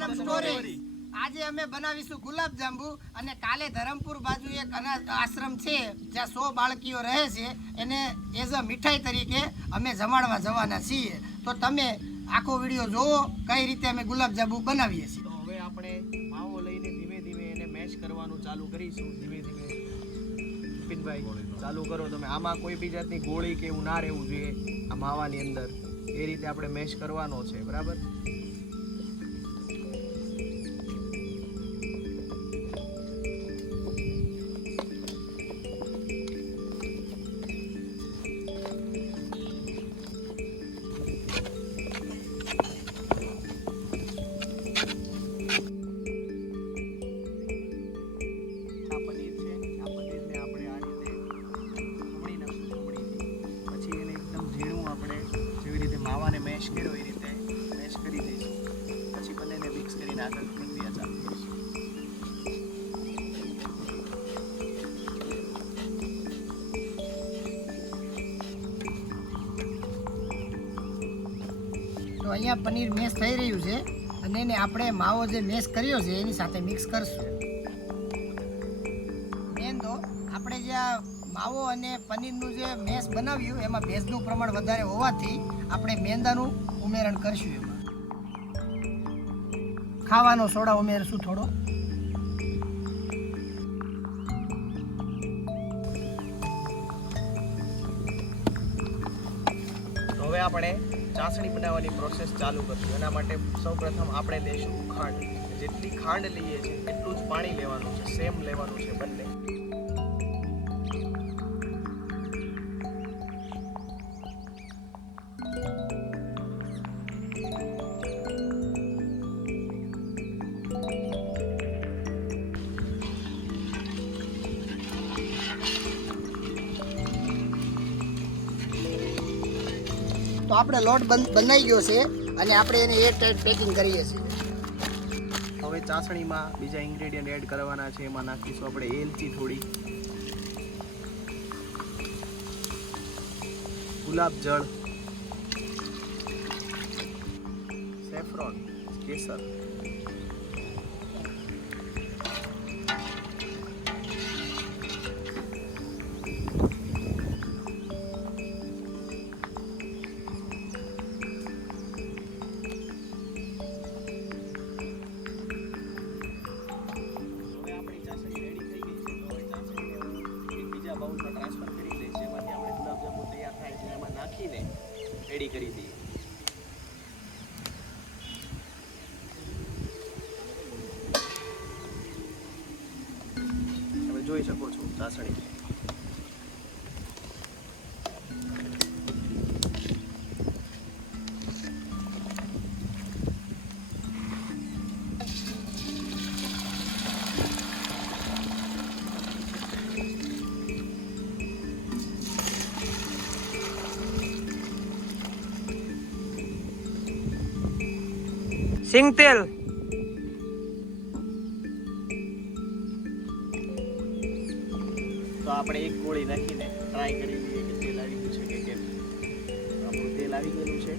પૂનમ story. આજે અમે બનાવીશું ગુલાબ જાંબુ અને કાલે ધરમપુર બાજુ એક અનાથ આશ્રમ છે જ્યાં 100 બાળકીઓ રહે છે એને એઝ અ મીઠાઈ તરીકે અમે જમાડવા જવાના છીએ. તો તમે આખો વિડીયો જોવો કઈ રીતે અમે ગુલાબ જાંબુ બનાવીએ છીએ. તો હવે આપણે માવો લઈને ધીમે ધીમે એને મેશ કરવાનું ચાલુ કરીશું. ધીમે ધીમે બિપિનભાઈ ચાલુ કરો તમે. આમાં કોઈ બી જાતની ગોળી કે એવું ના રહેવું જોઈએ આ માવાની અંદર. એ રીતે આપણે મેશ કરવાનો છે, બરાબર? માવાને મેશ કર્યો એ રીતે મેશ કરી દઈશું. પછી બંનેને મિક્સ કરીને આગળ પ્રક્રિયા ચાલુ કરીશું. તો અહીંયા પનીર મેશ થઈ રહ્યું છે અને એને આપણે માવો જે મેશ કર્યો છે એની સાથે મિક્સ કરશું. મેન તો આપણે જે આ માવો અને પનીરનું જે મેશ બનાવ્યું એમાં ભેજનું પ્રમાણ વધારે હોવાથી આપણે મેંદાનું ઉમેરણ કરશું. એમાં ખાવાનો સોડા ઉમેરશું થોડો. તો હવે આપણે ચાસણી બનાવવાની પ્રોસેસ ચાલુ કરશું. એના માટે સૌપ્રથમ આપણે લઈશું ખાંડ. જેટલી ખાંડ લઈએ છીએ એટલું જ પાણી લેવાનું છે, સેમ લેવાનું છે બંને. તો આપણે લોટ બનાવી ગયો છે અને આપણે એને એર ટાઈટ પેકિંગ કરીએ છીએ. હવે ચાસણીમાં બીજા ઇન્ગ્રેડિયન્ટ એડ કરવાના છે. એમાં નાખીશું આપણે એલચી થોડી, ગુલાબ જળ, સેફ્રોન, કેસર, બાઉલમાં ટ્રાન્સફર કરી દઈએ. જેમાંથી આપણે ગુલાબજાંબુ તૈયાર થાય છે એમાં નાખીને રેડી કરી દઈએ. તમે જોઈ શકો છો ચાસણી. સિંગ તેલ, તો આપણે એક ગોળી નાખીને ટ્રાય કરી લઈએ કે તેલ આવી ગયું છે કે કેમ. આપણું તેલ આવી ગયેલું છે.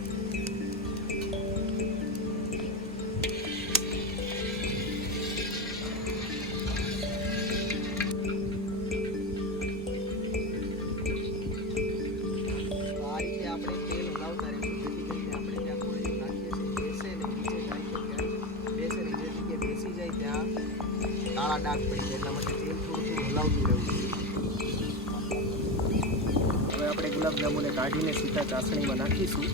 આ રીતે આપણે તેલ હલાવતા રહીશું જેથી કરીને આપણે ત્યાં ગોળી નાખીએ છીએ બેસે ને નીચે જાય તો ત્યાં બેસે ને જે જગ્યાએ બેસી જાય ત્યાં કાળા ડાઘ પડી જાય. એટલા માટે તેલ થોડું થોડું હલાવતું રહેવું જોઈએ. હવે આપણે ગુલાબજાંબુને કાઢીને સીધા ચાસણીમાં નાખીશું.